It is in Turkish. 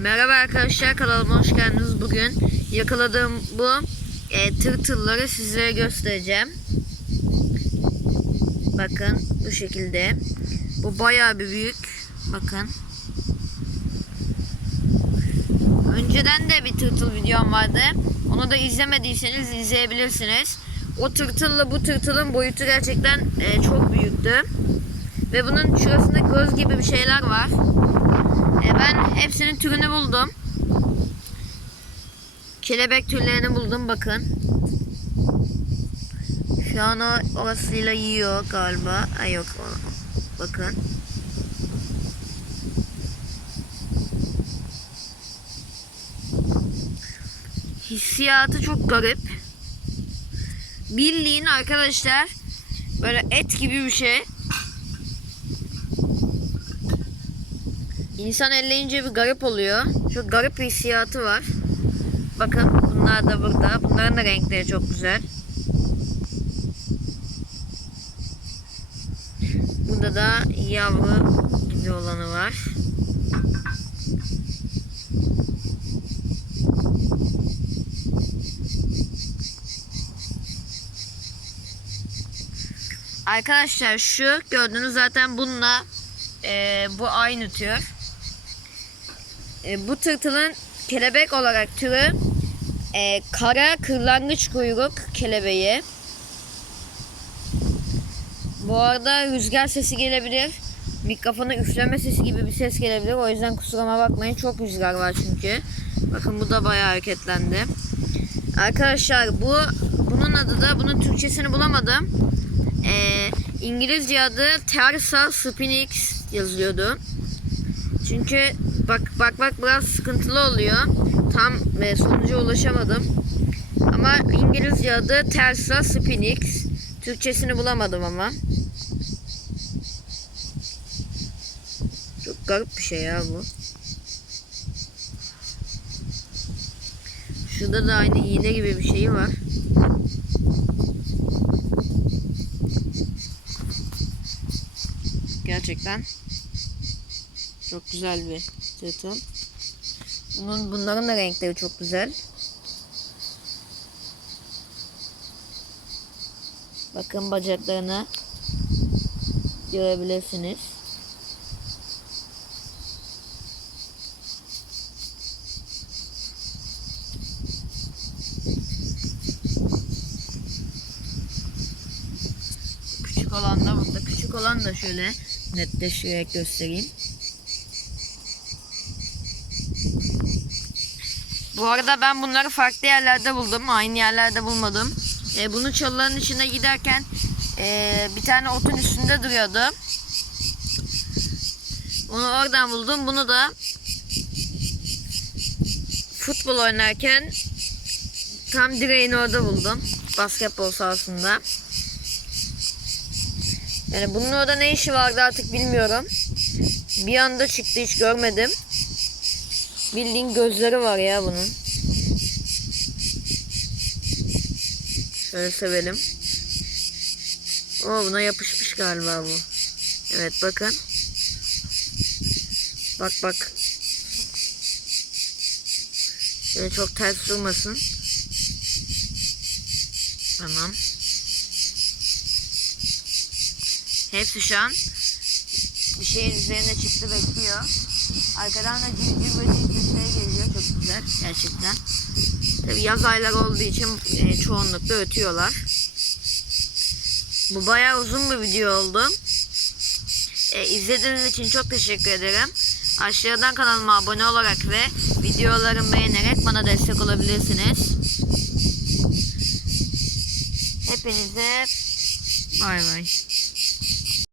Merhaba arkadaşlar kanalıma hoş geldiniz. Bugün yakaladığım bu e, tırtılları sizlere göstereceğim. Bakın bu şekilde. Bu bayağı bir büyük. Bakın. Önceden de bir tırtıl videom vardı. Onu da izlemediyseniz izleyebilirsiniz. O tırtılla bu tırtılın boyutu gerçekten e, çok büyüktü. Ve bunun şurasında göz gibi bir şeyler var. E, ben hepsinin türünü buldum. Kelebek türlerini buldum bakın. Şu an o orasıyla yiyor galiba. Ay yok bakın. Hissiyatı çok garip. Bildiğin arkadaşlar böyle et gibi bir şey. İnsan elleyince bir garip oluyor. Çok garip bir hissiyatı var. Bakın bunlar da burada. Bunların da renkleri çok güzel. Burada da yavru gibi olanı var. Arkadaşlar şu gördüğünüz zaten bununla e, bu aynı tür. E, bu tırtılın kelebek olarak türü e, kara kırlangıç kuyruk kelebeği. Bu arada rüzgar sesi gelebilir. Mikrofona üfleme sesi gibi bir ses gelebilir. O yüzden kusuruma bakmayın. Çok rüzgar var çünkü. Bakın bu da bayağı hareketlendi. Arkadaşlar bu bunun adı da bunun Türkçesini bulamadım. Ee, İngilizce adı Tersa Spinix yazıyordu. Çünkü bak bak bak biraz sıkıntılı oluyor. Tam e, sonuca ulaşamadım. Ama İngilizce adı Tersa Spinix. Türkçesini bulamadım ama. Çok garip bir şey ya bu. Şurada da aynı iğne gibi bir şeyi var. Gerçekten çok güzel bir tırtıl. Bunun, bunların da renkleri çok güzel. Bakın bacaklarını görebilirsiniz. Küçük olan da burada. Küçük olan da şöyle netleştirerek göstereyim. Bu arada ben bunları farklı yerlerde buldum. Aynı yerlerde bulmadım. E, bunu çalıların içinde giderken e, bir tane otun üstünde duruyordu. Onu oradan buldum. Bunu da futbol oynarken tam direğin orada buldum. Basketbol sahasında. Yani bunun orada ne işi vardı artık bilmiyorum. Bir anda çıktı hiç görmedim. Bildiğin gözleri var ya bunun. Şöyle sevelim. Oo buna yapışmış galiba bu. Evet bakın. Bak bak. Şöyle çok ters durmasın. Tamam. Hepsi şu an bir şeyin üzerine çıktı bekliyor. Arkadan da civciv ve civciv şey geliyor. Çok güzel gerçekten. Tabi yaz ayları olduğu için e, çoğunlukla ötüyorlar. Bu bayağı uzun bir video oldu. E, izlediğiniz için çok teşekkür ederim. Aşağıdan kanalıma abone olarak ve videolarımı beğenerek bana destek olabilirsiniz. Hepinize bay bay.